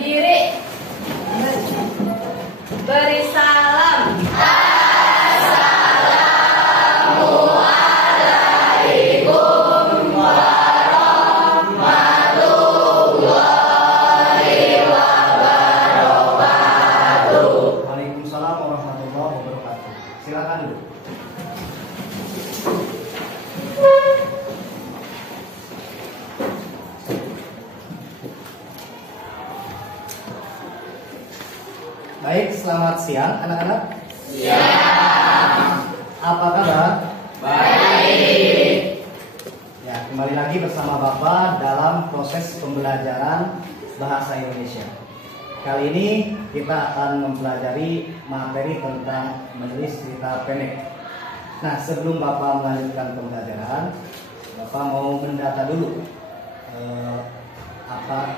Berdiri. Beri salam. Assalamualaikum warahmatullahi wabarakatuh. Waalaikumsalam warahmatullahi wabarakatuh. Silakan dulu. Baik, selamat siang anak-anak. Siang. Apa kabar? Baik. Ya, kembali lagi bersama Bapak dalam proses pembelajaran bahasa Indonesia. Kali ini kita akan mempelajari materi tentang menulis cerita pendek. Nah, sebelum Bapak melanjutkan pembelajaran, Bapak mau mendata dulu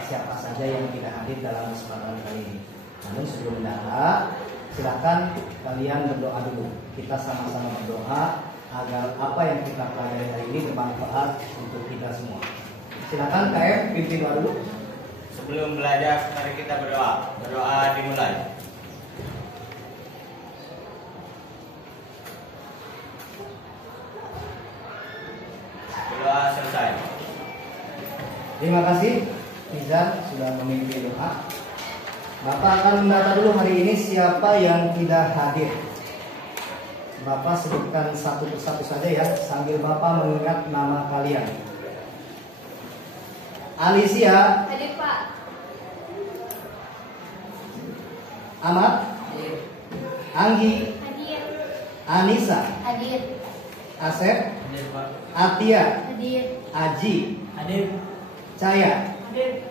siapa saja yang tidak hadir dalam kesempatan kali ini. Namun sebelum mendata, silakan kalian berdoa dulu. Kita sama-sama berdoa agar apa yang kita pelajari hari ini bermanfaat untuk kita semua. Silakan KM pimpin doa dulu. Sebelum belajar, mari kita berdoa. Berdoa dimulai. Berdoa selesai. Terima kasih Nizar sudah memimpin doa. Bapak akan mendata dulu hari ini siapa yang tidak hadir. Bapak sebutkan satu persatu saja ya, sambil Bapak mengingat nama kalian. Alicia. Hadir, Pak. Ahmad. Hadir. Anggi. Hadir. Anissa. Hadir. Asep. Hadir, Pak. Atia. Hadir. Aji. Hadir. Caya. Hadir.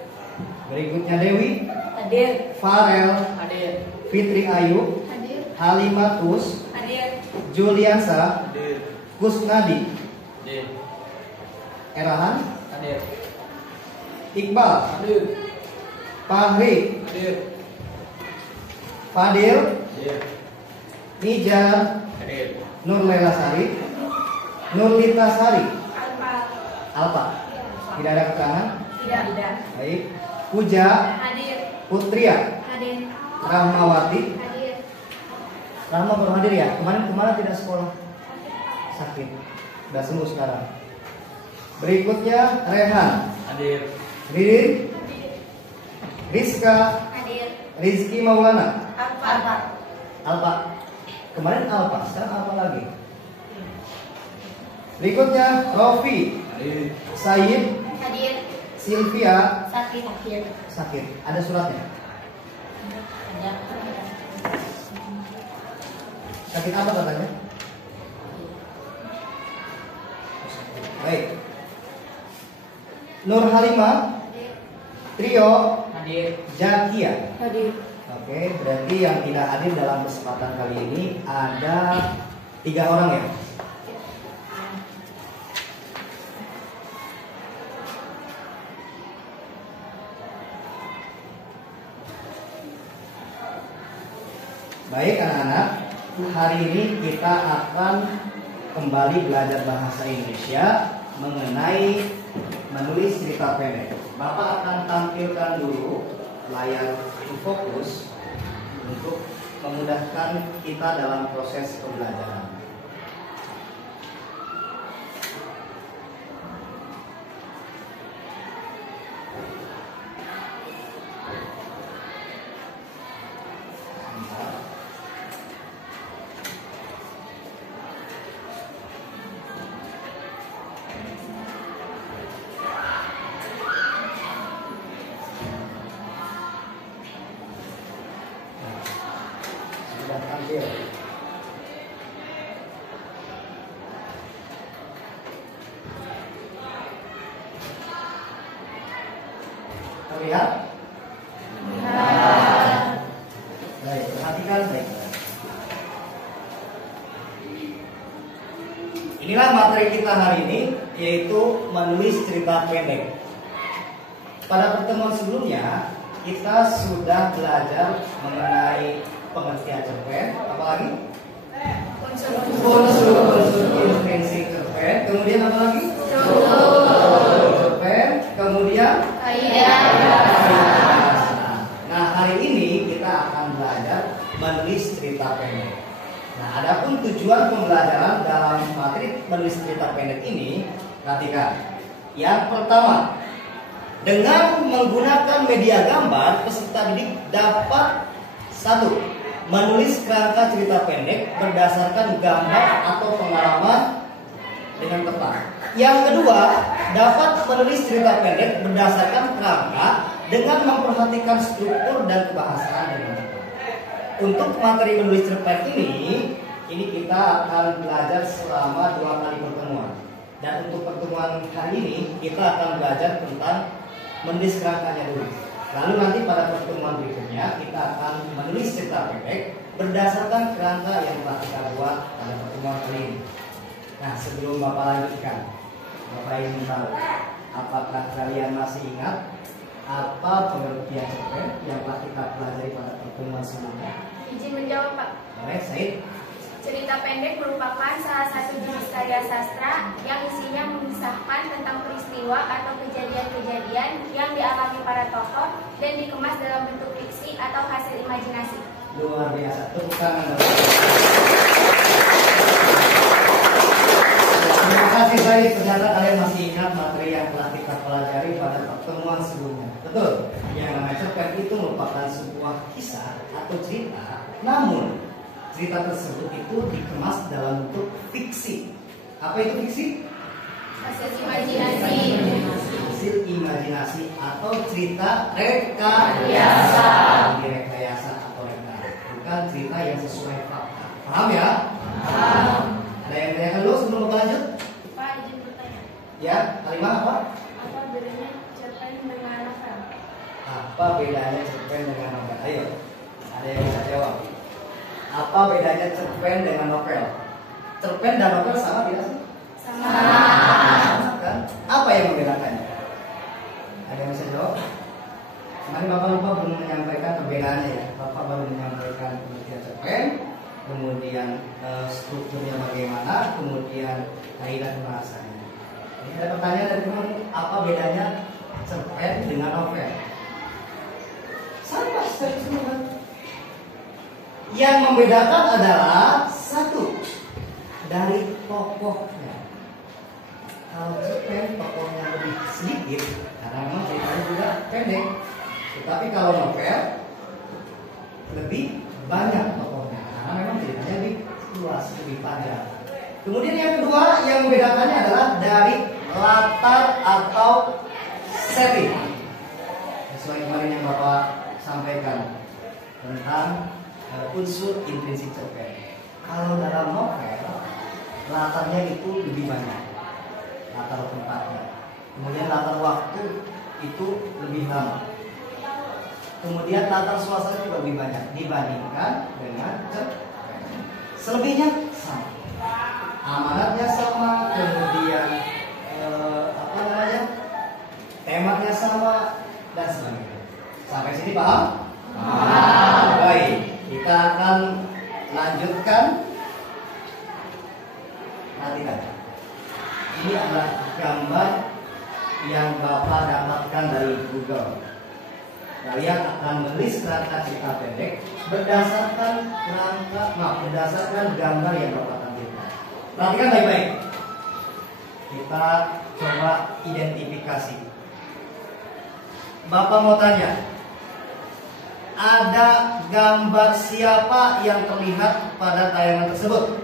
Berikutnya Dewi. Hadir. Farel. Hadir. Fitri Ayu. Hadir. Halimatus. Hadir. Juliansa. Hadir. Kusnadi. Hadir. Erahan. Hadir. Iqbal. Hadir. Fahri. Hadir. Fadil. Hadir. Nijar. Hadir. Nurlela Sari. Nurlita Sari. Alfa. Alfa. Tidak ada keterangan. Tidak. Baik. Puja. Hadir. Putria. Hadir. Rahmawati. Hadir. Rahma baru hadir ya. Kemarin tidak sekolah. Sakit. Sudah sembuh sekarang. Berikutnya Rehan. Hadir. Ririn. Rizka. Hadir. Rizky Maulana. Alfa. Alfa. Kemarin Alfa, sekarang Alfa lagi. Berikutnya Rofi. Hadir. Said. Hadir. Sylvia. Sakit. Hadir. Sakit. Ada suratnya. Ada. Sakit apa katanya? Baik. Nur Halimah. Hadir. Trio. Hadir. Jakia. Hadir. Oke, berarti yang tidak hadir dalam kesempatan kali ini ada 3 orang ya. Baik anak-anak, hari ini kita akan kembali belajar bahasa Indonesia mengenai menulis cerita pendek. Bapak akan tampilkan dulu layar fokus untuk memudahkan kita dalam proses pembelajaran. Sudah tampil. Terlihat? Baik, perhatikan baik. Inilah materi kita hari ini, yaitu menulis cerita pendek. Pada pertemuan sebelumnya, kita sudah belajar mengenai pengertian cerpen, apalagi? Unsur-unsur intrinsik cerpen, kemudian apa lagi? Cerpen, kemudian? Kaidah. Nah, adapun tujuan pembelajaran dalam materi menulis cerita pendek ini, perhatikan. Yang pertama, dengan menggunakan media gambar, peserta didik dapat satu, menulis kerangka cerita pendek berdasarkan gambar atau pengalaman dengan tepat. Yang kedua, dapat menulis cerita pendek berdasarkan kerangka dengan memperhatikan struktur dan kebahasaan dengan tepat. Untuk materi menulis cerita pendek ini kita akan belajar selama 2 kali pertemuan. Dan untuk pertemuan hari ini kita akan belajar tentang menulis kerangkanya dulu. Lalu nanti pada pertemuan berikutnya kita akan menulis cerita pendek berdasarkan kerangka yang telah kita buat pada pertemuan kali ini. Nah, sebelum Bapak lanjutkan, Bapak ingin tahu apakah kalian masih ingat apa pengertian cerpen yang telah kita pelajari pada pertemuan sebelumnya? Izin menjawab, Pak. Baik, Said. Cerita pendek merupakan salah satu jenis karya sastra yang isinya mengisahkan tentang peristiwa atau kejadian-kejadian yang dialami para tokoh dan dikemas dalam bentuk fiksi atau hasil imajinasi. Luar biasa, tepuk tangan. Terima kasih Said, ternyata kalian masih ingat materi yang telah kita pelajari pada pertemuan sebelumnya. Betul, yang namanya cerpen itu merupakan sebuah kisah atau cerita, namun cerita tersebut itu dikemas dalam bentuk fiksi. Apa itu fiksi? Hasil imajinasi. Hasil imajinasi atau cerita rekayasa. Rekayasa atau reka. Bukan cerita yang sesuai fakta. Paham ya? Paham. Ada yang tanyakan dulu sebelum Bapak lanjut? Pak, izin bertanya. Ya, kalimat apa? Apa bedanya cerpen dengan novel? Apa bedanya cerpen dengan novel? Ayo, ada yang bisa jawab. Apa bedanya cerpen dengan novel? Cerpen dan novel sama tidak sih? Sama kan? Apa yang membedakannya? Ada yang bisa jawab? Kemarin Bapak lupa belum menyampaikan perbedaannya ya. Bapak baru menyampaikan pengertian cerpen, kemudian strukturnya bagaimana, kemudian kaidah bahasanya. Ini ada pertanyaan dari teman, apa bedanya cerpen dengan novel? Sama semua. Yang membedakan adalah satu, dari tokohnya. Kalau cerpen tokohnya lebih sedikit karena memang ceritanya juga pendek. Tetapi kalau novel lebih banyak tokohnya karena memang ceritanya lebih luas, lebih panjang. Kemudian yang kedua yang membedakannya adalah dari latar atau setting. Sesuai kemarin yang Bapak sampaikan tentang unsur intrinsik cerpen. Kalau dalam novel latarnya itu lebih banyak, latar tempatnya. Kemudian latar waktu itu lebih lama. Kemudian latar suasana juga lebih banyak dibandingkan dengan cerpen. Selebihnya sama, amanatnya sama, kemudian temanya sama dan sebagainya. Sampai sini paham? Paham. Baik. Kita akan lanjutkan. Perhatikan. Ini adalah gambar yang Bapak dapatkan dari Google. Kalian akan menulis kerangka cerita pendek berdasarkan gambar yang Bapak tampilkan. Perhatikan baik-baik. Kita coba identifikasi. Bapak mau tanya, ada gambar siapa yang terlihat pada tayangan tersebut?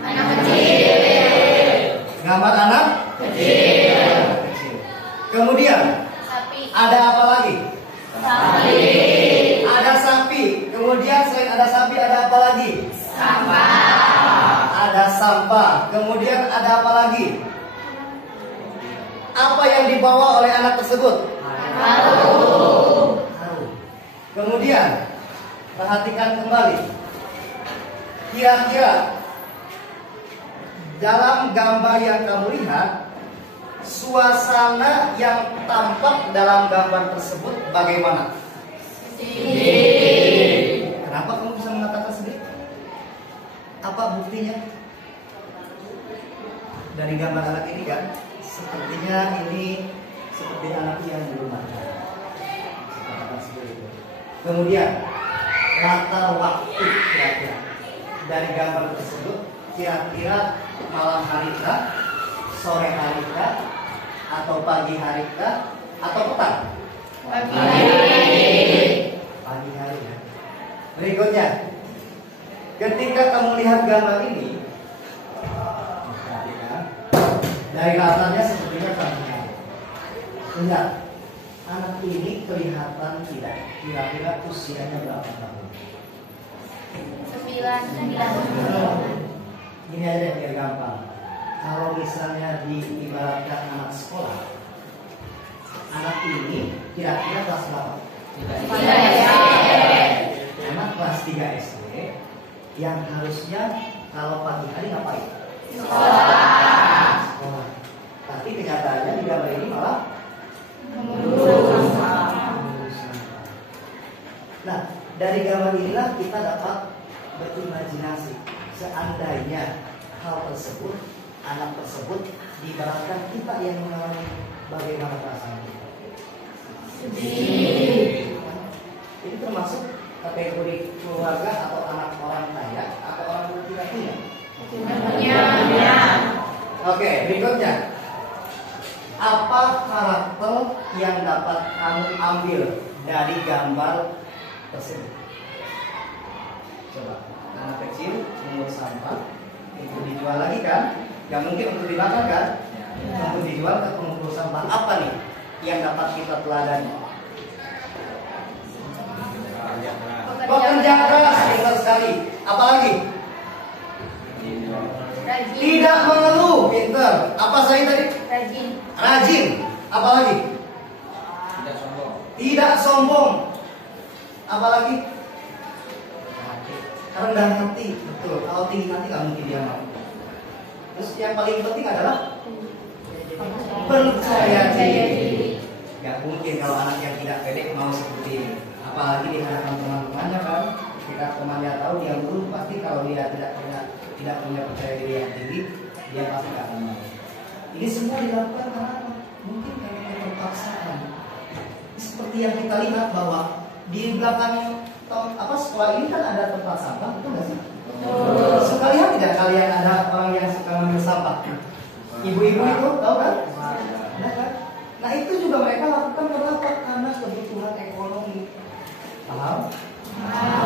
Anak kecil. Gambar anak kecil. Kemudian Sapi. ada apa lagi? Sapi. Ada sapi. Kemudian selain ada sapi ada apa lagi? Sampah. Ada sampah. Kemudian ada apa lagi? Apa yang dibawa oleh anak tersebut? Karung. Kemudian perhatikan kembali. Kira-kira dalam gambar yang kamu lihat, suasana yang tampak dalam gambar tersebut bagaimana? Sedih. Kenapa kamu bisa mengatakan sedih? Apa buktinya? Dari gambar anak ini kan, sepertinya ini seperti anak yang belum ada. Kemudian latar waktu kira-kira dari gambar tersebut kira-kira malam hari kah, sore hari kah, atau pagi hari kah, atau petang? Pagi hari. Pagi hari ya. Berikutnya, ketika kamu lihat gambar ini, perhatikan, dari latarnya sepertinya pagi hari. Lihat, anak ini kelihatan tidak, kira-kira usianya berapa tahun? 9. Ini aja biar gampang. Kalau misalnya diibaratkan anak sekolah, anak ini kira-kira kelas berapa? 3 SD. Anak kelas 3 SD yang harusnya kalau pagi hari ngapain? Sekolah. Tapi kenyataannya di gambar ini malah mengurus sampah. Nah, dari gambar inilah kita dapat berimajinasi. Seandainya hal tersebut, anak tersebut diibaratkan kita yang mengalami, bagaimana perasaannya? Sedih. Ini termasuk kategori keluarga atau anak orang kaya atau orang yang tidak punya? Punya. Oke, berikutnya. Apa karakter yang dapat kamu ambil dari gambar tersebut? Coba, anak kecil mengumpul sampah, itu dijual lagi kan? Gak mungkin untuk dimakan kan? Untuk dijual ke pengumpul sampah. Apa nih yang dapat kita teladani? Pekerja keras, pintar sekali. Apalagi? Rajin. Tidak mengeluh, pintar. Apa saya tadi? Rajin. Rajin. Apalagi? Tidak sombong. Tidak sombong. Apalagi? Rendah hati. Betul. Kalau tinggi hati nggak mungkin dia mau. Terus yang paling penting adalah percaya diri. Gak mungkin kalau anak yang tidak pede mau seperti ini. Apalagi di hadapan teman-temannya kan. Kita temannya tahu dia guru, pasti kalau dia tidak punya percaya diri yang tinggi, dia pasti gak akan mau. Ini semua dilakukan karena apa? Mungkin karena keterpaksaan. Seperti yang kita lihat bahwa di belakang sekolah ini kan ada tempat sampah, betul nggak sih? Suka lihat tidak kalian ada orang yang suka ngambil sampah? Ibu-ibu itu tahu kan? Ada kan? Nah itu juga mereka lakukan kenapa? Karena kebutuhan ekonomi. Paham?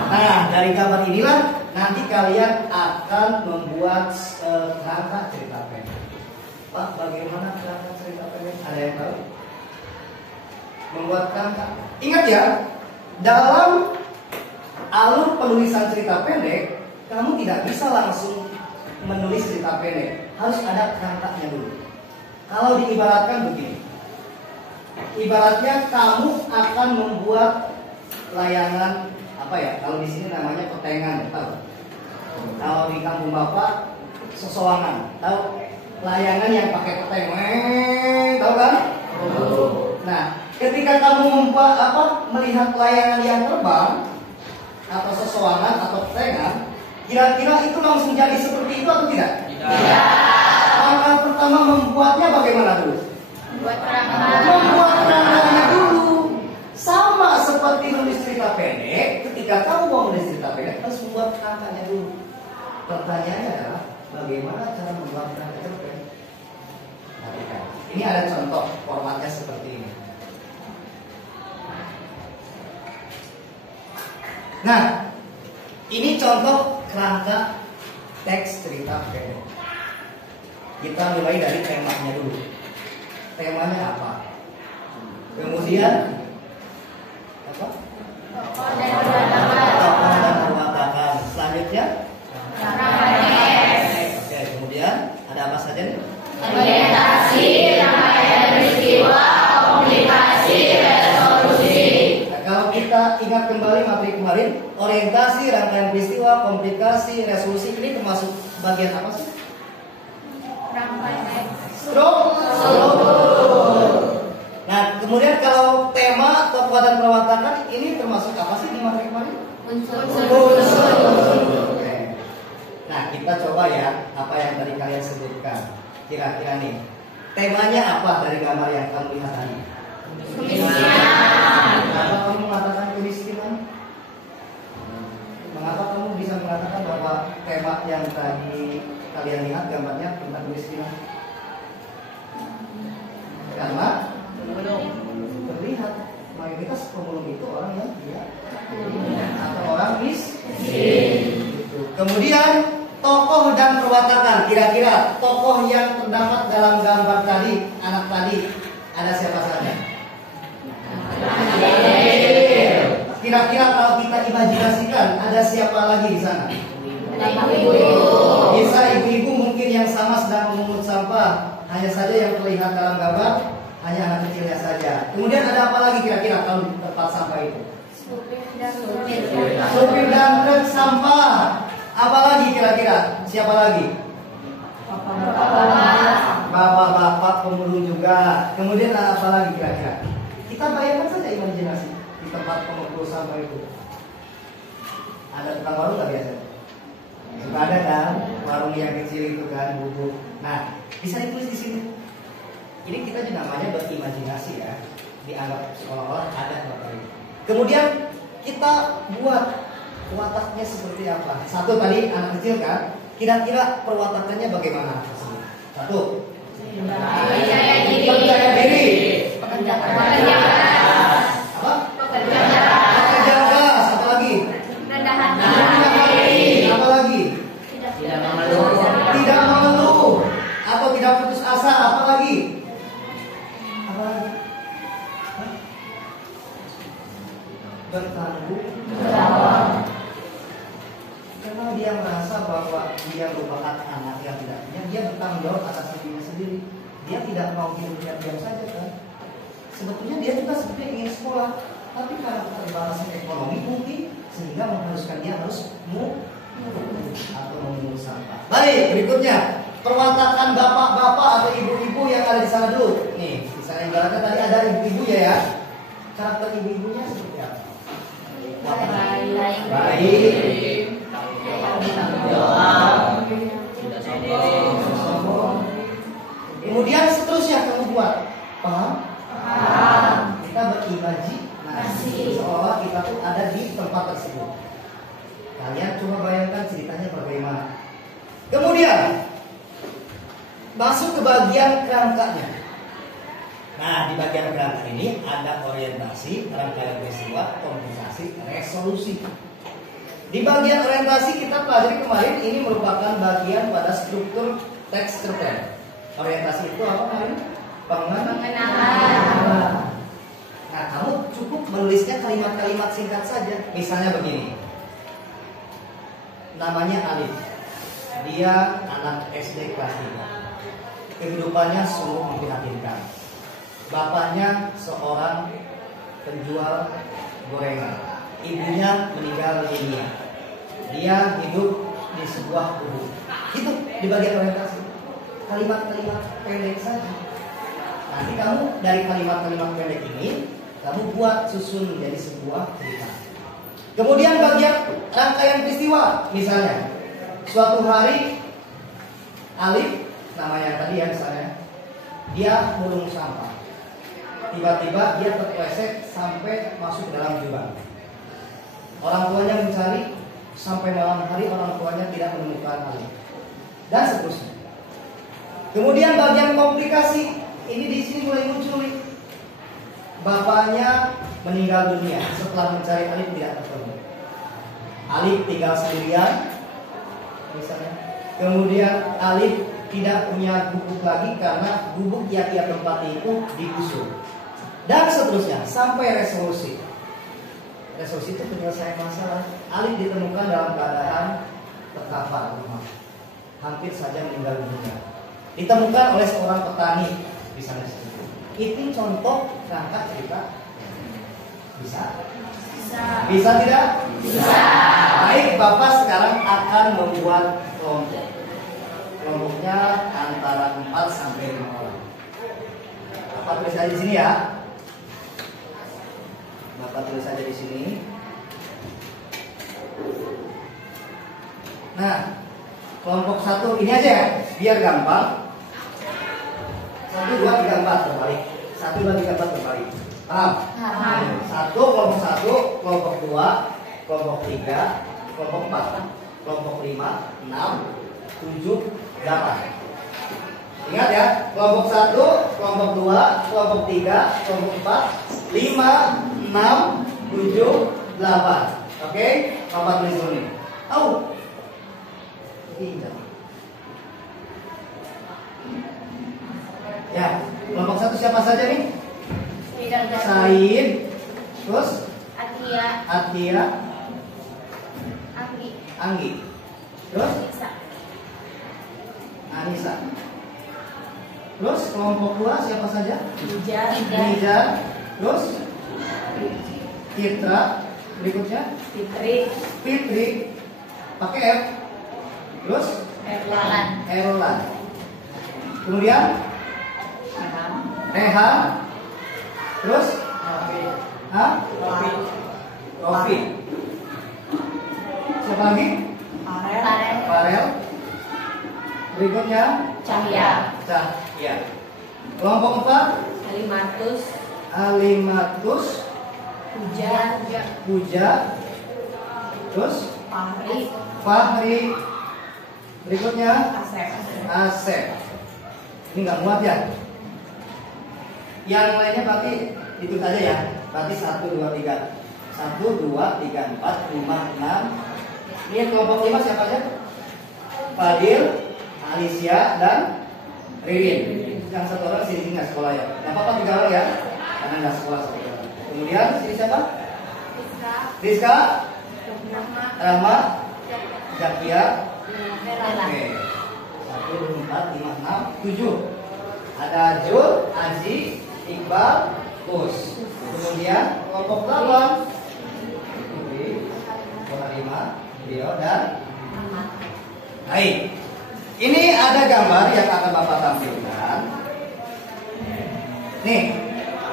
Nah dari gambar inilah nanti kalian akan membuat kerangka cerita pendek. Pak, bagaimana kerangka cerita pendek? Ada yang tahu? Membuat kerangka. Ingat ya, dalam alur penulisan cerita pendek, kamu tidak bisa langsung menulis cerita pendek. Harus ada kerangkanya dulu. Kalau diibaratkan begini, ibaratnya kamu akan membuat layangan apa ya? Kalau di sini namanya petengan, tahu? Kalau di kampung bapak sesoangan, tahu? Layangan yang pakai peteng, tahu kan? Nah, ketika kamu melihat layangan yang terbang atau sesoangan atau petengan, kira-kira itu langsung jadi seperti itu atau tidak? Tidak. Langkah pertama membuatnya bagaimana dulu? Membuat kerangka. Membuat kerangkanya dulu. Sama seperti nulis cerita pendek, ketika kamu mau menulis cerita pendek harus membuat kerangkanya dulu. Pertanyaannya adalah bagaimana cara membuat kerangka cerita pendek? Perhatikan. Ini ada contoh formatnya seperti ini. Nah, ini contoh kerangka teks cerita pendek. Kita mulai dari temanya dulu. Temanya apa? Kemudian apa? Tokoh dan perwatangan. Tokoh dan perwatangan. Selanjutnya Oke, kemudian ada apa saja nih? Orientasi, rangkaian peristiwa, komplikasi, resolusi. Nah, kalau kita ingat kembali materi kemarin, orientasi, rangkaian peristiwa, komplikasi, resolusi ini termasuk bagian apa sih? Rangkaian. Struktur. Nah, kemudian kalau tema, tokoh dan perwatangan ini termasuk apa sih di materi kemarin? Unsur. Oke. Nah, kita coba ya apa yang tadi kalian sebutkan. Kira-kira nih, temanya apa dari gambar yang kamu lihat tadi? Kemiskinan. Kenapa kamu mengatakan kemiskinan? Mengapa kamu bisa mengatakan bahwa Kemudian tokoh dan perwatakan. Kira-kira tokoh yang terdapat dalam gambar tadi, anak tadi, ada siapa saja? Kira-kira kalau kita imajinasikan, ada siapa lagi di sana? Bisa ibu-ibu mungkin yang sama sedang memungut sampah. Hanya saja yang terlihat dalam gambar hanya anak kecilnya saja. Kemudian ada apa lagi kira-kira kalau di tempat sampah itu? Supir dan truk sampah. Apa lagi kira-kira? Siapa lagi? Bapak-bapak pemulung juga. Kemudian apa lagi kira-kira? Kita bayangkan saja imajinasi di tempat pengepul sampah itu. Ada tukang warung nggak biasanya? Suka ada kan? Warung yang kecil itu kan, bubuk. Nah, bisa ditulis di sini. Ini kita juga namanya berimajinasi ya. Dianggap seolah-olah ada bapak itu. Kemudian kita buat wataknya seperti apa? Satu tadi anak kecil kan, kira-kira perwatakannya bagaimana? Satu, percaya diri, Pekerja keras. apa? Pekerja keras. Pekerja keras, apa lagi? Rendah hati. Apa lagi? Tidak mengeluh atau tidak putus asa, apa lagi? Apa lagi? Hah? Bertanggung jawab. Karena dia merasa bahwa dia merupakan anak yang tidak punya, dia bertanggung jawab atas dirinya sendiri. Dia tidak mau hidup diam saja kan. Sebetulnya dia juga sebenarnya ingin sekolah, tapi karena keterbatasan ekonomi mungkin sehingga mengharuskan dia harus atau memungut sampah. Baik, berikutnya perwatakan bapak-bapak atau ibu-ibu yang ada di sana dulu. Nih, misalnya ibaratnya tadi ada ibu-ibu ya. Karakter ibu-ibunya seperti apa? Baik. Kemudian seterusnya kamu buat paham? Kita berimajinasi seolah kita tuh ada di tempat tersebut. Kalian coba bayangkan ceritanya bagaimana. Kemudian masuk ke bagian kerangkanya. Nah, di bagian kerangka ini ada orientasi, rangkaian peristiwa, kompensasi, resolusi. Di bagian orientasi kita pelajari kemarin ini merupakan bagian pada struktur teks cerpen. Orientasi itu apa kemarin? Pengenalan. Nah, kamu cukup menulisnya kalimat-kalimat singkat saja. Misalnya begini. Namanya Alif. Dia anak SD kelas 3. Kehidupannya sungguh memprihatinkan. Bapaknya seorang penjual gorengan. Ibunya meninggal dunia. Dia hidup di sebuah gubuk. Itu di bagian orientasi. Kalimat-kalimat pendek saja. Nanti kamu dari kalimat-kalimat pendek ini kamu buat susun menjadi sebuah cerita. Kemudian bagian rangkaian peristiwa. Misalnya suatu hari Alif, namanya tadi ya misalnya, dia mulung sampah. Tiba-tiba dia terpleset sampai masuk ke dalam jurang. Orang tuanya mencari sampai malam hari, orang tuanya tidak menemukan Alif. Dan seterusnya. Kemudian bagian komplikasi ini di sini mulai muncul nih. Bapaknya meninggal dunia setelah mencari Alif tidak ketemu. Alif tinggal sendirian, misalnya. Kemudian Alif tidak punya gubuk lagi karena gubuk yang ia tempati itu digusur. Dan seterusnya sampai resolusi. Resolusi itu penyelesaian masalah. Alif ditemukan dalam keadaan terkapar rumah, hampir saja meninggal dunia. Ditemukan oleh seorang petani di sana. Itu contoh rangka cerita. Bisa? Bisa tidak? Bisa. Baik, Bapak sekarang akan membuat kelompok. Kelompoknya antara 4 sampai 5 orang. Bapak tulis aja di sini ya. Bapak tulis aja di sini. Nah, kelompok 1 ini aja ya, biar gampang. 1, 2, 3, 4 terbalik. 1, 2, 3, 4 terbalik. Paham? Paham. 1, kelompok 1, kelompok 2, kelompok 3, kelompok 4, kelompok 5, 6, 7, 8. Ingat ya, kelompok 1, kelompok 2, kelompok 3, kelompok 4, 5, 6, 7, 8. Oke? Bapak tulis dulu nih. hijau. Ya, kelompok 1 siapa saja nih? Said, terus Atia, Anggi, terus Anissa. Terus kelompok 2 siapa saja? Nija, terus Citra, berikutnya Fitri, pakai F, terus Erlan, kemudian Rehan, terus Rofi, siapa lagi? Farel, berikutnya Cahya. Kelompok 4 Alimatus, Puja, terus Fahri, berikutnya Asep. Ini nggak muat ya? Yang lainnya berarti itu saja ya. Berarti 1, 2, 3, 4, 5, 6. Ini kelompok 5 siapa aja? Fadil, Alicia, dan Ririn. Yang satu orang sini nggak sekolah ya. Nggak apa-apa 3 orang ya, karena nggak sekolah 1 orang. Kemudian sini siapa? Rizka, Rama, Zakia. Oke. 1, 2, 4, 5, 6, 7. Ada Jul, Aji, Iqbal, Us. Kemudian kelompok 8 Putri, Lima, Rio, dan Baik. Ini ada gambar yang akan Bapak tampilkan. Nih,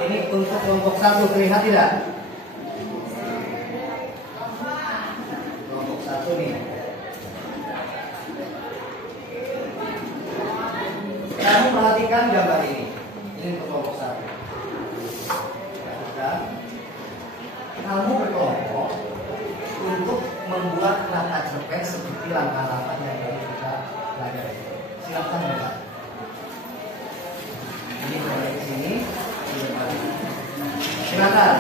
ini untuk kelompok 1 terlihat tidak? Kelompok 1 nih. Kamu perhatikan gambar ini. Ini untuk kelompok 1. Dan kamu berkelompok untuk membuat langkah cerpen seperti langkah-langkah yang tadi kita pelajari. Silakan Bapak. Ini mulai di sini. Silakan.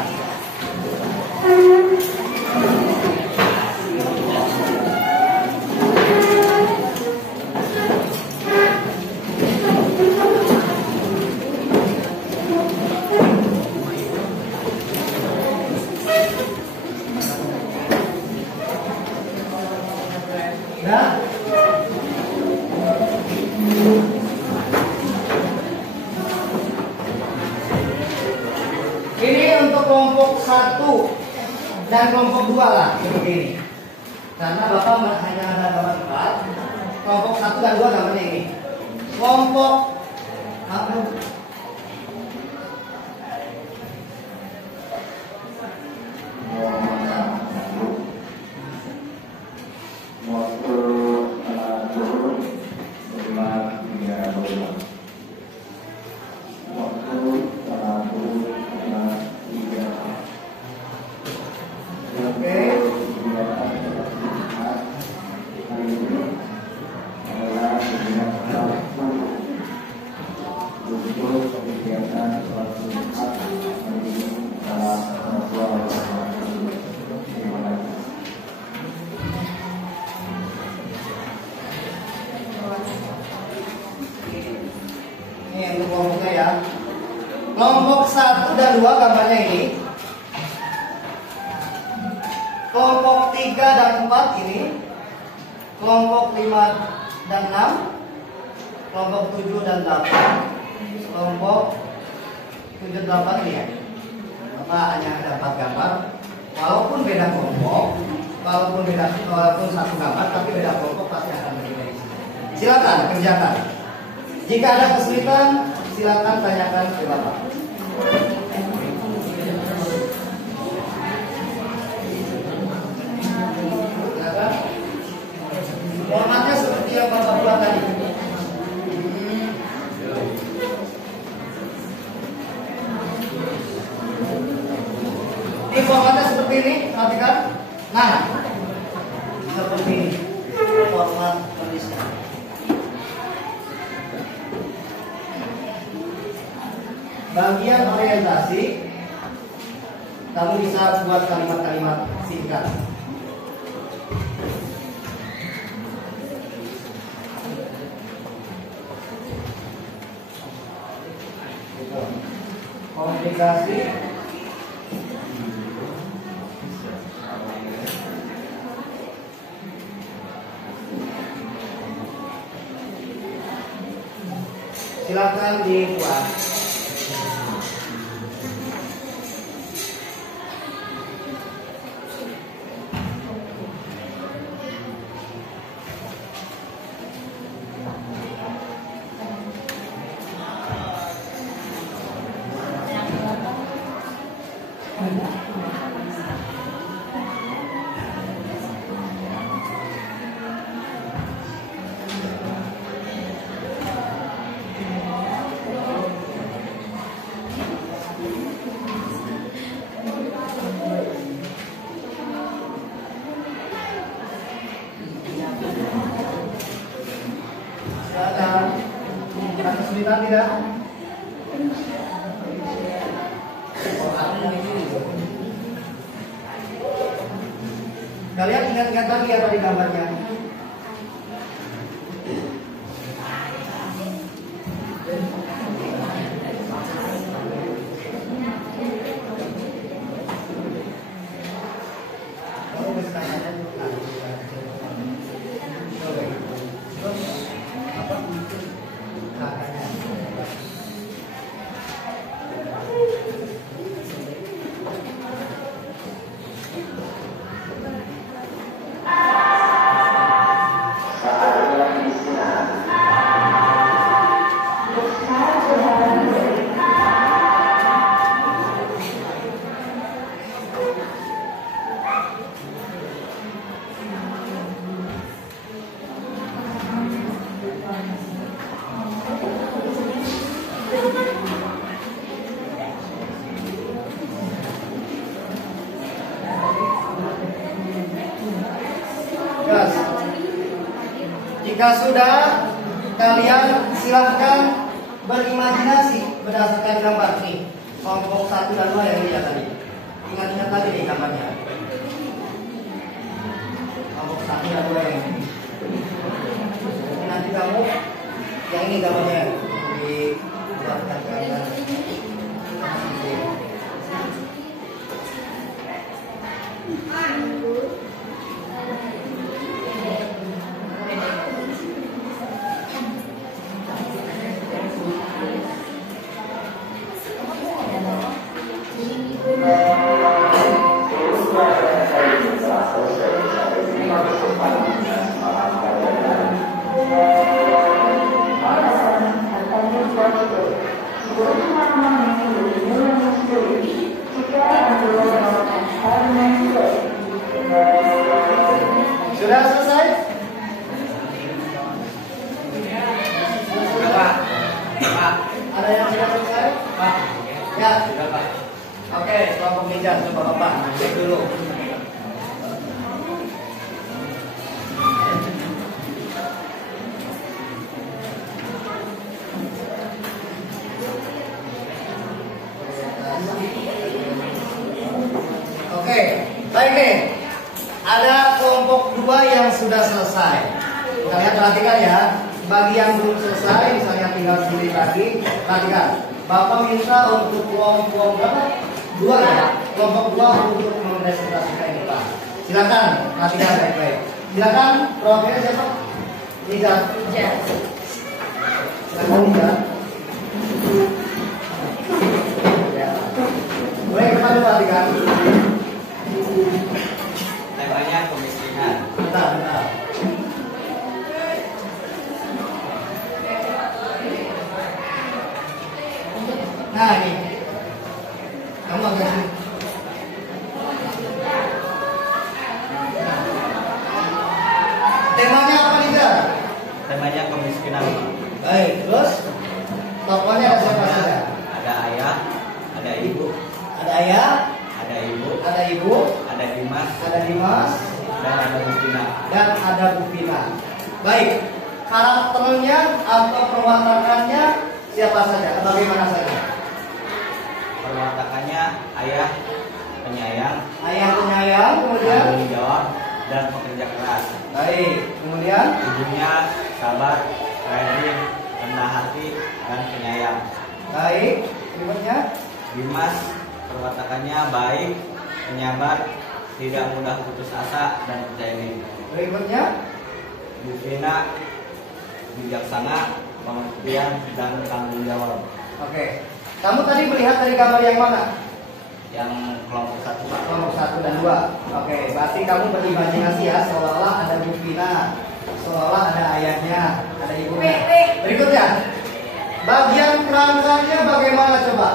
Nah, ini untuk kelompok 1 dan kelompok 2 lah seperti ini. Karena Bapak hanya ada gambar 4. Kelompok 1 dan 2 gambarnya ini. Kelompok ini untuk kelompoknya ya. Kelompok 1 dan 2 gambarnya ini. Kelompok 3 dan 4 ini. Kelompok 5 dan 6. Kelompok 7 dan 8. Kelompok 7 dan 8 ini ya. Bapak hanya ada 4 gambar. Walaupun beda kelompok, walaupun satu gambar tapi beda kelompok pasti akan berbeda. Silakan kerjakan. Jika ada kesulitan, silakan tanyakan ke Bapak. Silakan. Formatnya seperti yang Bapak buat tadi. Ini formatnya seperti ini, perhatikan. Nah, seperti ini format penulisan. Bagian orientasi, kamu bisa buat kalimat-kalimat singkat. identifikasi. Silakan dibuat. Silakan. Ada kesulitan tidak? Kalian ingat-ingat lagi apa di gambarnya? Gas. Jika sudah, kalian silahkan berimajinasi berdasarkan gambar nih. Kelompok 1 dan 2 yang dilihat tadi. Ingat-ingat tadi nih gambarnya. Kelompok 1 dan 2 yang ini. Nanti kamu yang ini gambarnya dibuatkan kalian. Sudah selesai? Sudah, Pak. Pak. Ada yang sudah selesai? Pak. Ya. Sudah, Pak. Oke, kelompok ninja coba Bapak cek dulu. Oke, baik nih. Ada kelompok 2 yang sudah selesai. Kalian perhatikan ya. Bagi yang belum selesai, misalnya tinggal sendiri lagi, perhatikan. Bapak minta untuk kelompok berapa? 2 ya. Kelompok 2 untuk merepresentasikan ini Pak. Silakan, perhatikan baik-baik. Silakan, profilnya siapa? Liza. Silakan Liza. Ya. Boleh kembali perhatikan. Temanya kemiskinan. Bentar, bentar. Nah ini, kamu agak sini. Temanya apa nih, Zah? Temanya kemiskinan. Baik, terus tokohnya ada siapa saja? Ada ayah, ada ibu, Ada ayah, ada ibu, ada ibu, ada Dimas, ada Dimas, dan ada Justina. dan ada Bu Vina. Baik, karakternya atau perwatakannya siapa saja? Bagaimana saja? Perwatakannya ayah penyayang, Ayah penyayang, kemudian tanggung jawab, dan pekerja keras. baik, kemudian Ibunya sabar, rajin, rendah hati, dan penyayang. baik, berikutnya Dimas perwatakannya baik, penyabar, tidak mudah putus asa dan percaya diri. Berikutnya, Bu Vina bijaksana, pengertian dan tanggung jawab. oke. Kamu tadi melihat dari gambar yang mana? Yang kelompok 1 Pak. Nomor 1 dan 2. Oke, berarti kamu berimajinasi ya, seolah-olah ada Bu Vina, seolah-olah ada ayahnya, ada ibunya. Berikutnya, bagian kerangkanya bagaimana coba?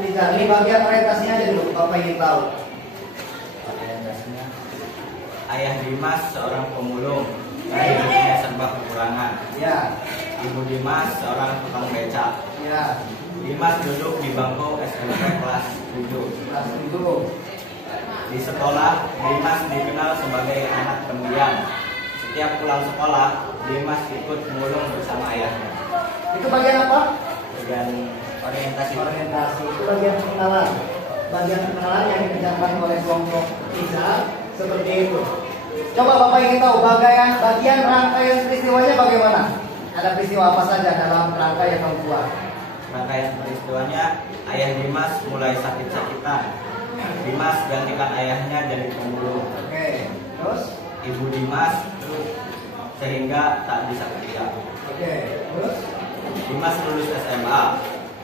Lihat, ini bagian orientasinya aja dulu, Bapak ingin tahu. Orientasinya, ayah Dimas seorang pemulung, hidupnya serba kekurangan. Ya, Ibu Dimas seorang tukang beca. ya, Dimas duduk di bangku SMP kelas 7. kelas 7. Di sekolah, Dimas dikenal sebagai anak pendiam. Setiap pulang sekolah, Dimas ikut mulung bersama ayahnya. Itu bagian apa? Bagian orientasi. Orientasi itu bagian pengenalan. Bagian pengenalan yang dikerjakan oleh kelompok Iza seperti itu. Coba Bapak ingin tahu bagian rangkaian peristiwanya bagaimana? Ada peristiwa apa saja dalam rangka yang kamu buat? Rangkaian peristiwanya, ayah Dimas mulai sakit-sakitan. Dimas gantikan ayahnya jadi pemulung. Oke, terus? Ibu Dimas terus sehingga tak bisa kerja. Oke, terus? Dimas lulus SMA,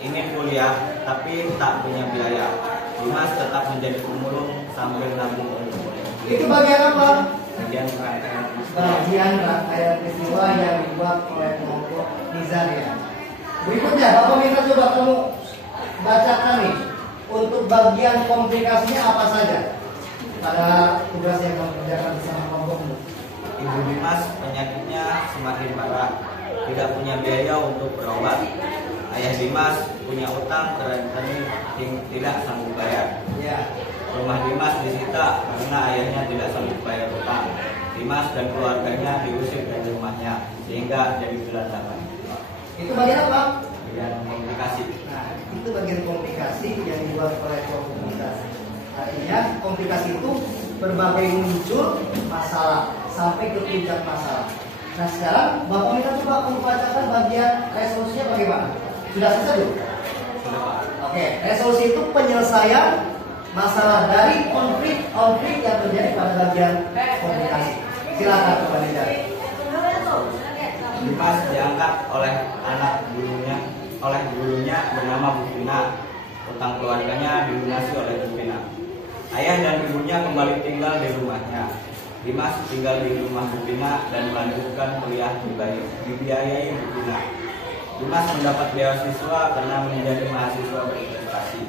ingin kuliah tapi tak punya biaya. Dimas tetap menjadi pemulung sambil nabung untuk kuliah. Itu bagian apa? Bagian rangkaian Bagian rangkaian peristiwa yang dibuat oleh kelompok Nizar ya. Berikutnya, Bapak minta coba kamu bacakan nih untuk bagian komplikasinya apa saja pada tugas yang kamu kerjakan bersama kelompokmu. Ibu Dimas penyakitnya semakin parah, tidak punya biaya untuk berobat. Ayah Dimas punya utang ke rekening yang tidak sanggup bayar. Ya, Rumah Dimas disita karena ayahnya tidak sanggup bayar utang. Dimas dan keluarganya diusir dari rumahnya sehingga jadi gelandangan. itu bagian apa? Bagian komplikasi. Nah, itu bagian komplikasi yang dibuat oleh kelompok Nizar. Artinya komplikasi itu berbagai muncul masalah sampai ke puncak masalah. Nah sekarang Bapak minta coba kamu bacakan bagian resolusinya bagaimana? Sudah selesai belum? Sudah Pak. Oke, resolusi itu penyelesaian masalah dari konflik yang terjadi pada bagian komunikasi. Silakan Bapak Nizar. Dimas diangkat oleh anak gurunya bernama Bu Vina. Utang keluarganya dilunasi oleh Bu Vina. Ayah dan ibunya kembali tinggal di rumahnya. Dimas tinggal di rumah Bu Vina dan melanjutkan kuliah dibiayai Bu Vina. Dimas mendapat beasiswa karena menjadi mahasiswa berprestasi.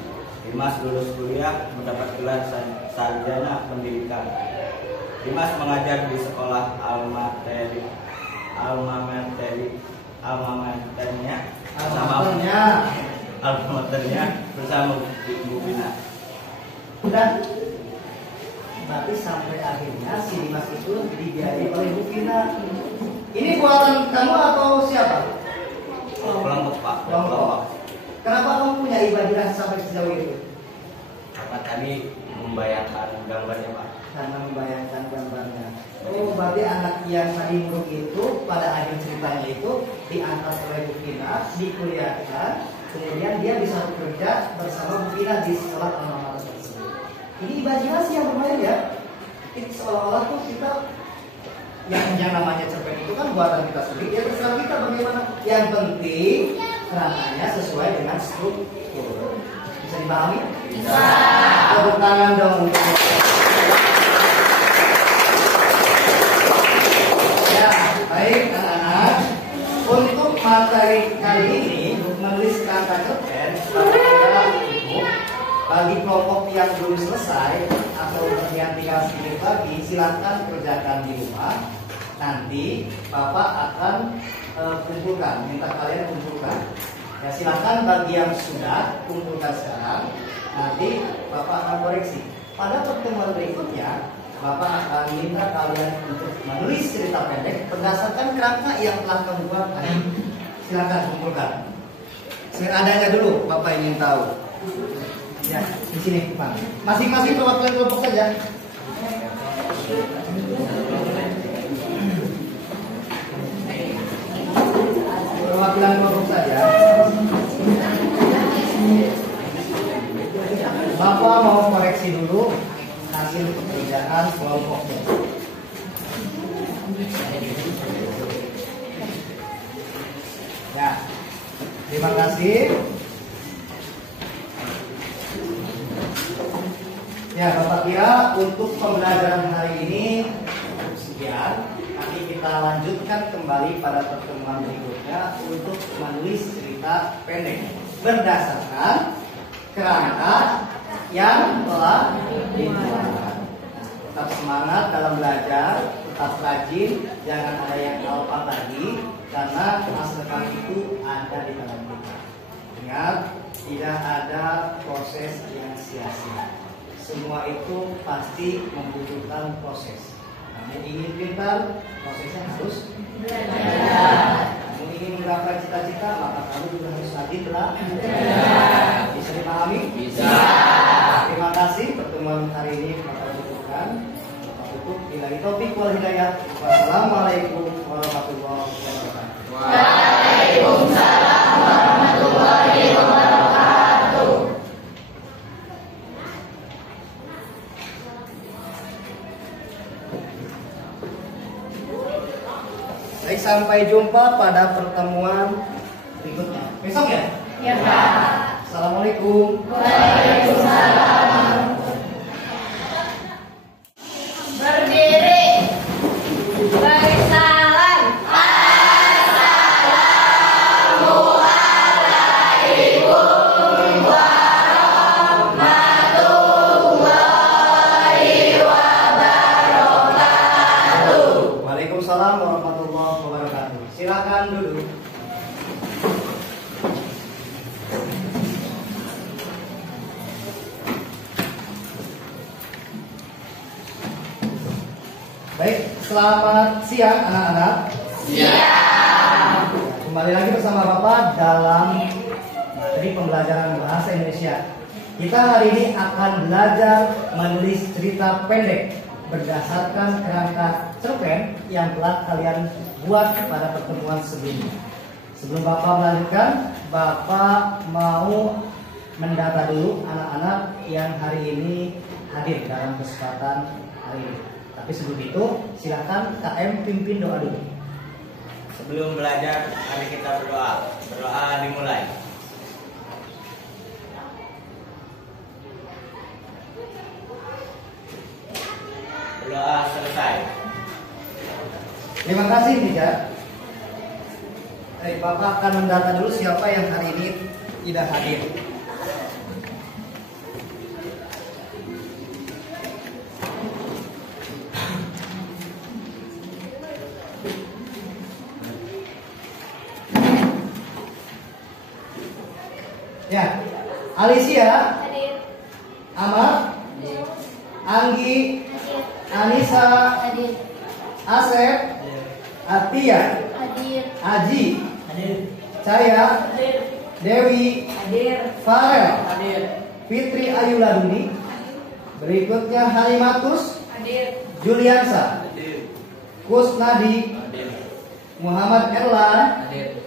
Dimas lulus kuliah mendapat gelar sarjana pendidikan. Dimas mengajar di sekolah alma maternya bersama Bu Vina. Dan berarti sampai akhirnya si Dimas itu dibiayai oleh Bu Vina. Ini buatan kamu atau siapa? Kelompok Pak. Kelompok. Kenapa kamu punya imajinasi sampai sejauh itu? Karena tadi membayangkan gambarnya Pak. Karena membayangkan gambarnya. Oh, berarti anak yang tadi murung itu pada akhir ceritanya itu diangkat oleh Bu Vina, dikuliahkan, kemudian dia bisa bekerja bersama Bu Vina di sekolah alma mater tersebut. Ini imajinasi yang bermain ya. Itu seolah-olah tuh kita yang namanya cerpen itu kan buatan kita sendiri. Ya terserah kita bagaimana. Yang penting kerangkanya sesuai dengan struktur. Bisa dipahami? Bisa. Tepuk tangan dong untuk ya, baik anak-anak. Untuk materi kali ini menulis kerangka cerpen bagi kelompok yang belum selesai atau yang tinggal sedikit lagi, silakan kerjakan di rumah. Nanti Bapak akan kumpulkan, minta kalian kumpulkan. Ya silakan bagi yang sudah kumpulkan sekarang. Nanti Bapak akan koreksi. Pada pertemuan berikutnya Bapak akan minta kalian untuk menulis cerita pendek berdasarkan kerangka yang telah kamu buat hari ini. Silakan kumpulkan. Seadanya dulu Bapak ingin tahu. Ya, di sini Pak. Masing-masing perwakilan kelompok saja. Perwakilan kelompok saja. Bapak mau koreksi dulu hasil pekerjaan kelompoknya. Ya, terima kasih. Ya, Bapak kira untuk pembelajaran hari ini sekian. Nanti kita lanjutkan kembali pada pertemuan berikutnya untuk menulis cerita pendek berdasarkan kerangka yang telah dibuat. Tetap semangat dalam belajar, tetap rajin, jangan ada yang alpa lagi, karena hasil kami itu ada di dalam kita. Ingat, tidak ada proses yang sia-sia. Semua itu pasti membutuhkan proses. Kamu ingin pintar, prosesnya harus belajar. Kamu ingin menggapai cita-cita, maka kamu juga harus rajin belajar. Bisa dipahami? Bisa. Terima kasih, pertemuan hari ini Bapak cukupkan. Bapak tutup. Billahi taufiq wal hidayah. Wassalamualaikum warahmatullahi wabarakatuh. Waalaikumsalam warahmatullahi wabarakatuh. Baik, sampai jumpa pada pertemuan berikutnya. Besok ya? Ya, Pak. Assalamualaikum. Waalaikumsalam. Berdiri. Baris salam. Assalamualaikum warahmatullahi wabarakatuh. Waalaikumsalam warahmatullahi wabarakatuh. Silakan duduk. Baik, selamat siang anak-anak. Siang. Kembali lagi bersama Bapak dalam materi pembelajaran bahasa Indonesia. Kita hari ini akan belajar menulis cerita pendek berdasarkan kerangka cerpen yang telah kalian buat pada pertemuan sebelumnya. Sebelum Bapak melanjutkan, Bapak mau mendata dulu anak-anak yang hari ini hadir dalam kesempatan hari ini. Tapi sebelum itu, silakan KM pimpin doa dulu. Sebelum belajar, mari kita berdoa. Berdoa dimulai. Berdoa selesai. Terima kasih, Tija. Baik, Bapak akan mendata dulu siapa yang hari ini tidak hadir. Ya, Alicia, Hadir. Ahmad, Anggi, Anissa, Hadir. Asep, Atia, Hadir. Aji, Hadir. Cahaya, Hadir. Dewi, Hadir. Farel, Hadir. Fitri Ayu Laduni. Berikutnya Halimatus, Hadir. Juliansa, Kusnadi, Muhammad Erlan, Hadir.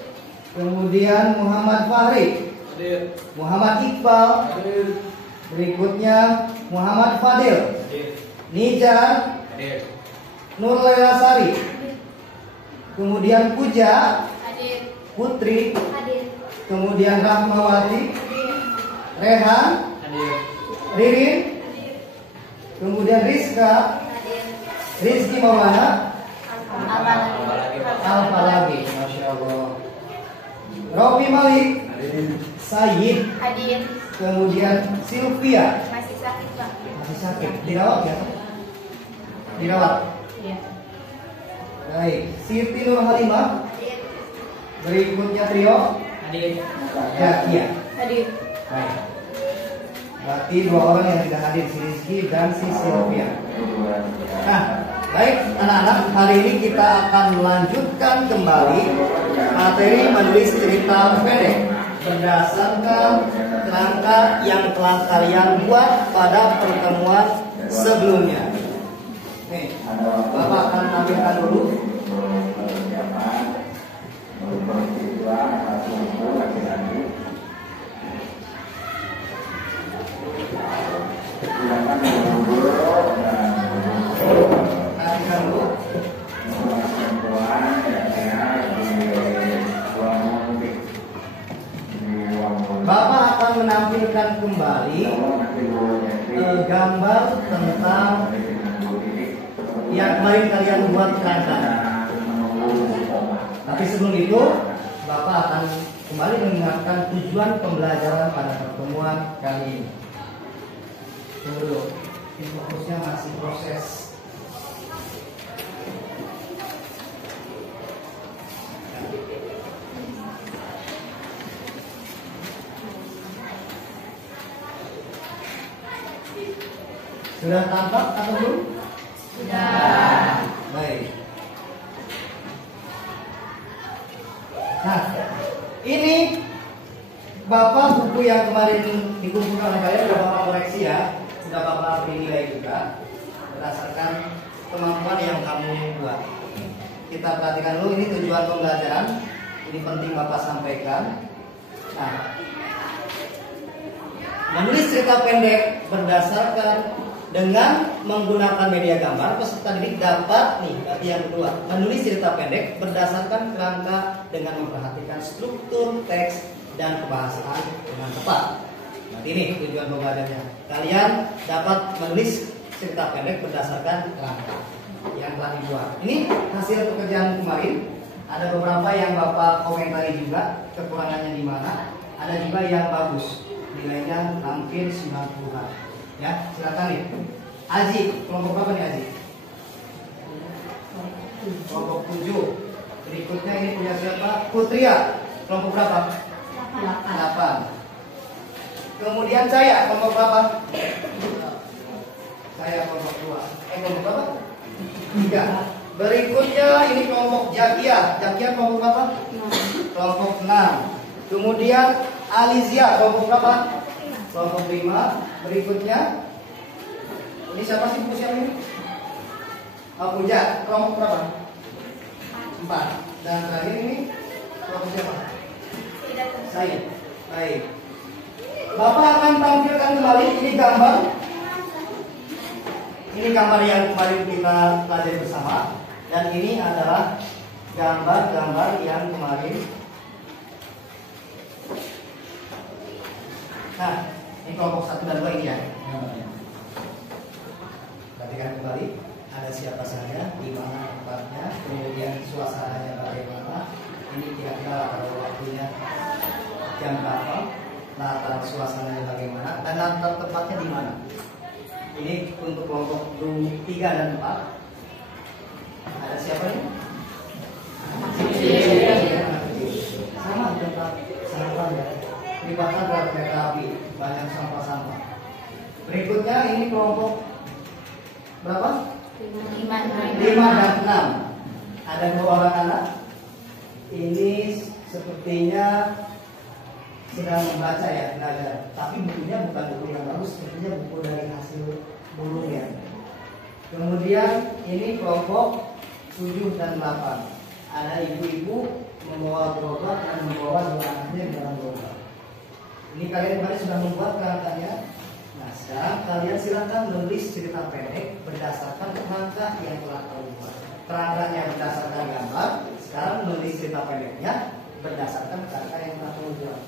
kemudian Muhammad Fahri, Hadir. Muhammad Iqbal, Hadir. berikutnya Muhammad Fadil, Hadir. Nijar, Hadir. Nur Lela Sari, kemudian Puja, Hadir. Putri, Hadir. kemudian Rahmawati, Rehan, Hadir. Ririn, kemudian Rizka, Hadir. Rizky Maulana, Apa lagi, Masya Allah, Robi Malik, Sayyid, Hadir. kemudian Sylvia, Masih sakit, Pak. masih sakit, dirawat ya? Dirawat. Iya. Baik, Siti Nur Halimah, Hadir. berikutnya Trio, Hadir. Zakia. Hadir. Baik. Berarti dua orang yang tidak hadir, si Rizky dan si Sylvia. Nah, baik anak-anak, hari ini kita akan melanjutkan kembali materi menulis cerita pendek berdasarkan kerangka yang telah kalian buat pada pertemuan sebelumnya. Nih, Bapak akan tampilkan dulu. kembali gambar tentang yang kemarin kalian buat kerangkanya. Tapi sebelum itu, Bapak akan kembali mengingatkan tujuan pembelajaran pada pertemuan kali ini. Tunggu dulu, ini fokusnya masih proses. Sudah tampak atau belum? Sudah. Baik. Nah, ini Bapak buku yang kemarin dikumpulkan oleh kalian sudah Bapak koreksi ya, sudah Bapak beri nilai juga berdasarkan kemampuan yang kamu buat. Kita perhatikan dulu ini tujuan pembelajaran, ini penting Bapak sampaikan. Nah, menulis cerita pendek berdasarkan dengan menggunakan media gambar, peserta didik dapat nih, berarti yang kedua, menulis cerita pendek berdasarkan kerangka dengan memperhatikan struktur teks dan kebahasaan dengan tepat. Berarti ini tujuan pembelajarannya. Kalian dapat menulis cerita pendek berdasarkan kerangka yang telah dibuat. Ini hasil pekerjaan kemarin. Ada beberapa yang Bapak komentari juga kekurangannya di mana. Ada juga yang bagus, nilainya hampir 90-an. Ya, silakan nih. Aji, kelompok berapa nih Aji? Kelompok 7. Berikutnya ini punya siapa? Putria, kelompok berapa? 8. Kemudian saya, kelompok berapa? Saya kelompok 2. Kelompok berapa? 3. Berikutnya ini kelompok Jakia. Jakia kelompok berapa? 6. Kelompok 6. Kemudian Alizia, kelompok berapa? Kelompok 5. Berikutnya ini siapa sih buku siapa ini? Puja, kelompok berapa? 4. Dan terakhir ini kelompok siapa? Saya. Baik. Bapak akan tampilkan kembali ini gambar. Ini gambar yang kemarin kita pelajari bersama. Dan ini adalah gambar-gambar yang kemarin. Nah, ini kelompok 1 dan 2 ini ya. Perhatikan kembali, ada siapa saja, di mana tempatnya, kemudian suasananya bagaimana. Ini kira-kira latar waktunya jam berapa, latar suasananya bagaimana, dan latar tempatnya di mana. Ini untuk kelompok 3 dan 4. Ada siapa nih? Sama tempat sampah ya. Dibakar buat kereta api, banyak sampah-sampah. Berikutnya ini kelompok berapa? 5 dan 6. Ada 2 orang anak. Ini sepertinya sedang membaca ya, belajar. Tapi bukunya bukan buku yang bagus, sepertinya buku dari hasil bulungnya. Kemudian ini kelompok 7 dan 8. Ada ibu-ibu membawa gerobak dan membawa 2 anaknya di dalam gerobak. Ini kalian kemarin sudah membuat kerangkanya. Nah, sekarang kalian silakan menulis cerita pendek berdasarkan kerangka yang telah kalian buat. Kerangkanya berdasarkan gambar. Sekarang menulis cerita pendeknya berdasarkan kerangka yang telah kalian buat.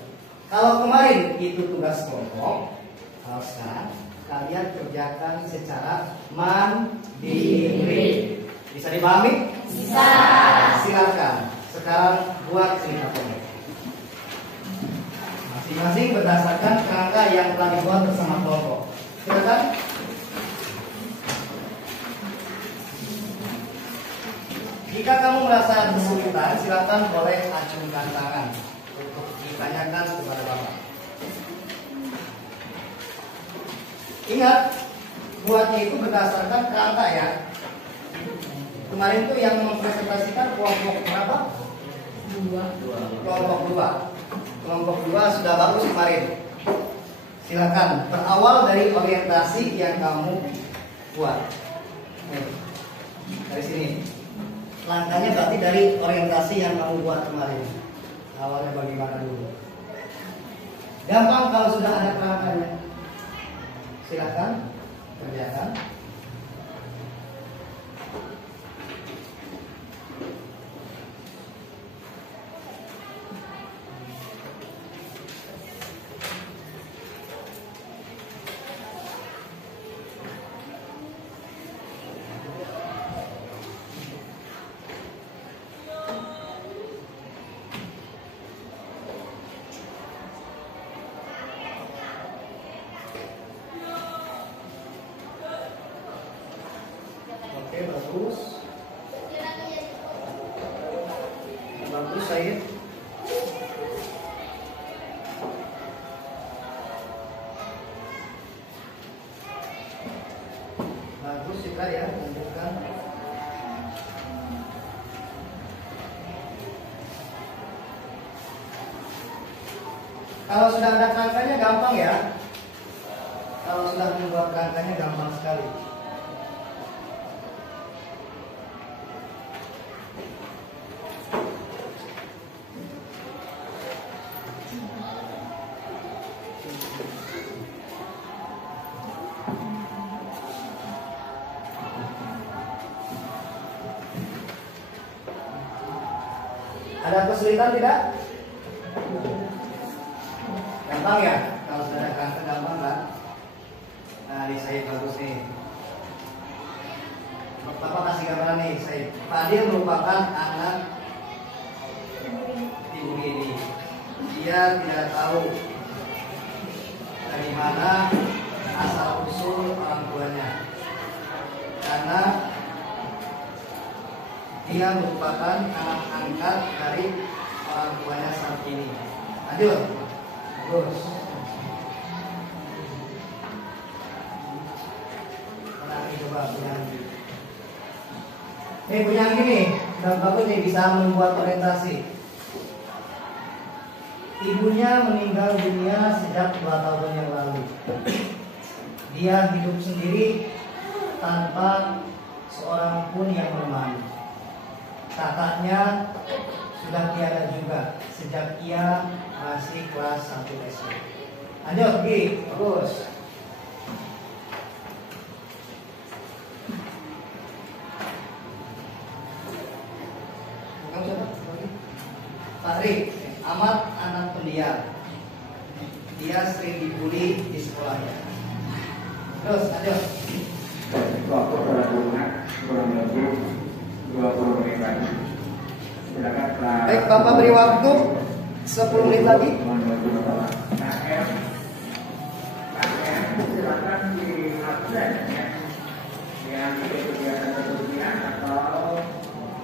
Kalau kemarin itu tugas kelompok, kalau sekarang kalian kerjakan secara mandiri. Bisa dipahami? Bisa. Silakan. Sekarang buat cerita pendek. Masing-masing berdasarkan kerangka yang telah dibuat bersama kelompok. Silakan. Jika kamu merasa kesulitan, silakan boleh acungkan tangan untuk ditanyakan kepada Bapak. Ingat, buatnya itu berdasarkan kerangka ya. Kemarin tuh yang mempresentasikan kelompok berapa? 2. Kelompok 2. Kelompok 2 sudah bagus kemarin. Silakan berawal dari orientasi yang kamu buat. Dari sini. Langkahnya berarti dari orientasi yang kamu buat kemarin. Awalnya bagaimana dulu? Gampang kalau sudah ada kerangkanya. Silakan kerjakan. Oke, bagus. Bagus, Said. Bagus, Citra ya, lanjutkan. Kalau sudah ada kerangkanya gampang ya. Kalau sudah membuat kerangkanya gampang sekali. Ada kesulitan tidak? Gampang ya? Kalau sudah ada kerangka gampang kan? Nah, ini saya bagus nih. Bapak kasih gambaran nih, saya. Fadil merupakan anak ibu ini. Dia tidak tahu dari mana asal usul orang tuanya, karena dia merupakan anak angkat dari orang tuanya saat ini. Lanjut. Bagus. Nah, coba punya punya gini, dan bagus nih bisa membuat orientasi. Ibunya meninggal dunia sejak 2 tahun yang lalu. Dia hidup sendiri tanpa seorang pun yang menemani. Kakaknya sudah tiada juga sejak ia masih kelas 1 SD. Lanjut, Gi. Bagus. Fahri, amat anak pendiam. Dia sering dibully di sekolahnya. Terus, lanjut. Waktu berlakukan kurang lebih 20 menit lagi. Silakan Pak. Baik, Bapak beri waktu 10 menit lagi. Silakan di absen ya. Yang ikut kegiatan kerugian atau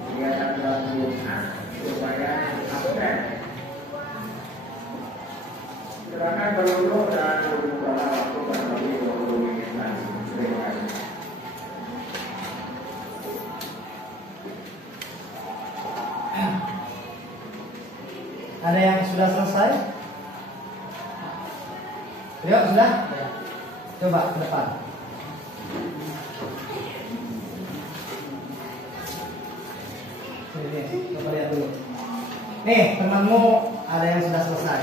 kegiatan gabungan supaya absen. Silakan dulu dan berbuka waktu kurang lebih 20 menit lagi. Terima kasih. Ada yang sudah selesai? Rio, sudah? Coba ke depan. Sini, coba lihat dulu. Nih, temanmu ada yang sudah selesai.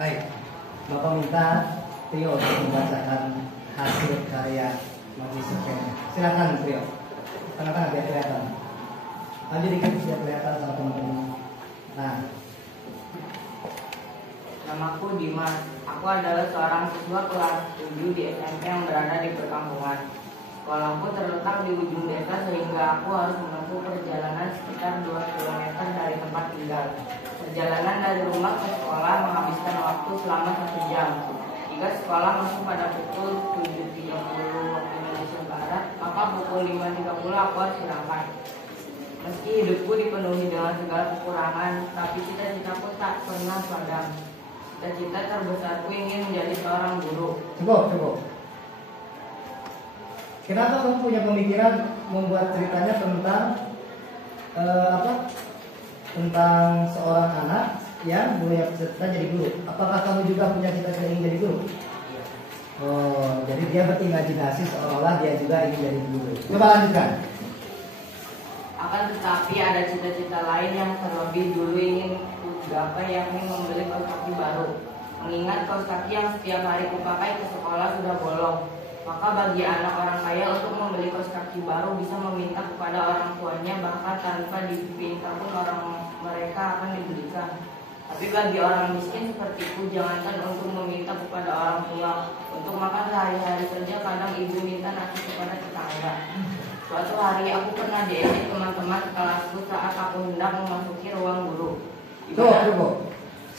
Baik, Bapak minta Trio untuk membacakan hasil karya Majelis Sekjen. Silakan Trio. Kenapa biar kelihatan? Maju dikit biar kelihatan sama teman-teman. Nah, namaku Dimas. Aku adalah seorang siswa kelas 7 di SMP yang berada di perkampungan. Sekolahku terletak di ujung desa sehingga aku harus menempuh perjalanan sekitar 2 km dari tempat tinggal. Perjalanan dari rumah ke sekolah menghabiskan waktu selama 1 jam. Jika sekolah masuk pada pukul 7.30 waktu Indonesia Barat, maka pukul 5.30 aku harus berangkat. Meski hidupku dipenuhi dengan segala kekurangan, tapi cita-citaku tak pernah padam. Cita-cita terbesarku ingin menjadi seorang guru. cukup. Kenapa kamu punya pemikiran membuat ceritanya tentang tentang seorang anak yang punya cita-cita jadi guru? Apakah kamu juga punya cita-cita ingin jadi guru? Oh, jadi dia berimajinasi seolah-olah dia juga ingin jadi guru. Coba lanjutkan. Akan tetapi ada cita-cita lain yang terlebih dulu ingin kugapai, yakni membeli kaos kaki baru. Mengingat kaos kaki yang setiap hari kupakai ke sekolah sudah bolong, maka bagi anak orang kaya untuk membeli kaos kaki baru bisa meminta kepada orang tuanya, bahkan tanpa dipinta pun orang mereka akan dibelikan. Tapi bagi orang miskin sepertiku, jangankan untuk meminta kepada orang tua, untuk makan sehari-hari saja kadang ibu minta nasi kepada tetangga. Suatu hari aku pernah diejek teman-teman kelasku saat aku hendak memasuki ruang guru. Tuh.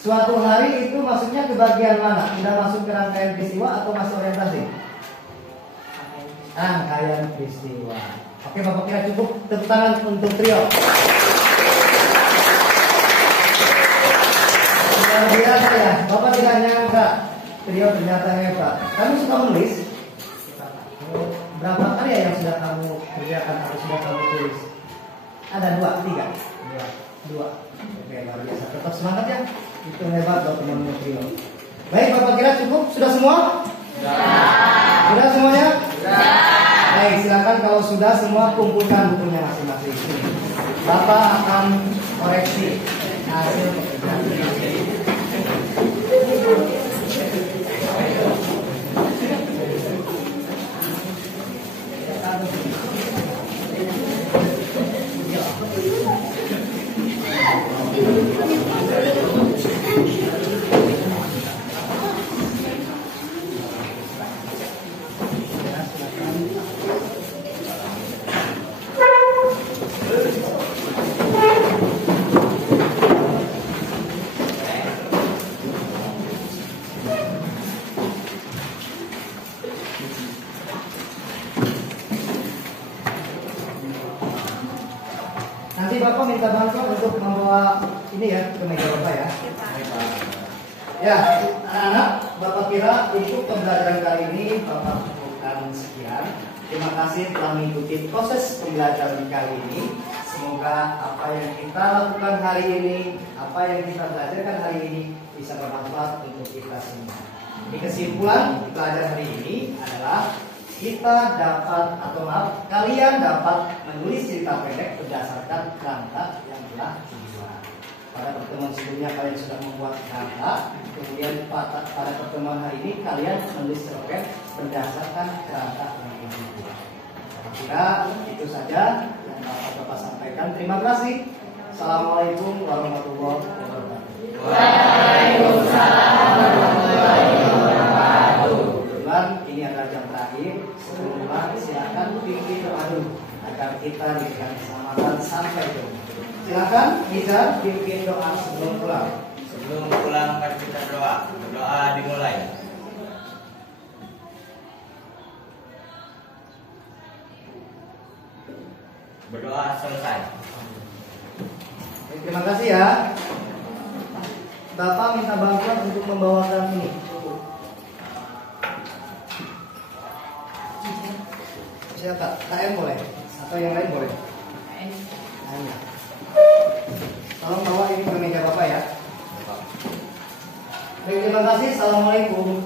Suatu hari itu maksudnya ke bagian mana? Sudah masuk ke rangkaian peristiwa atau masih orientasi? Rangkaian peristiwa. Oke, Bapak kira cukup. Tepuk tangan untuk trio. Luar biasa ya. Bapak tidak nyangka trio ternyata hebat. Kamu suka menulis? Berapa karya yang sudah kamu kerjakan atau sudah kamu tulis? Ada 2, 3? 2. Oke, luar biasa. Tetap semangat ya. Itu hebat loh teman-teman trio. Baik, Bapak kira cukup? Sudah semua? Sudah semuanya? Baik, silakan kalau sudah semua kumpulkan bukunya masing-masing. Bapak akan koreksi hasil pekerjaan. Nanti Bapak minta bantuan untuk membawa ini ya ke meja Bapak ya. Ya, anak-anak, Bapak kira untuk pembelajaran kali ini Bapak cukupkan sekian. Terima kasih telah mengikuti proses pembelajaran kali ini. Semoga apa yang kita lakukan hari ini, apa yang kita belajarkan hari ini bisa bermanfaat untuk kita semua. Di kesimpulan pelajaran hari ini adalah kita dapat atau maaf, kalian dapat menulis cerita pendek berdasarkan kerangka yang telah dibuat. Pada pertemuan sebelumnya kalian sudah membuat kerangka, kemudian pada pertemuan hari ini kalian menulis cerpen berdasarkan kerangka yang dibuat. Saya kira itu saja yang dapat Bapak sampaikan. Terima kasih. Assalamualaikum warahmatullahi wabarakatuh. Waalaikumsalam warahmatullahi wabarakatuh. Ini adalah jam terakhir. Sebelum pulang silakan bikin doa dulu agar kita diberikan keselamatan sampai jumpa. Silakan bisa bikin doa sebelum pulang. Sebelum pulang mari kita berdoa. Berdoa dimulai. Berdoa selesai. Terima kasih ya. Bapak minta bantuan untuk membawakan ini. Siapa? KM boleh? Atau yang lain boleh? Hanya. Tolong bawa ini ke meja Bapak ya. Baik, terima kasih. Assalamualaikum.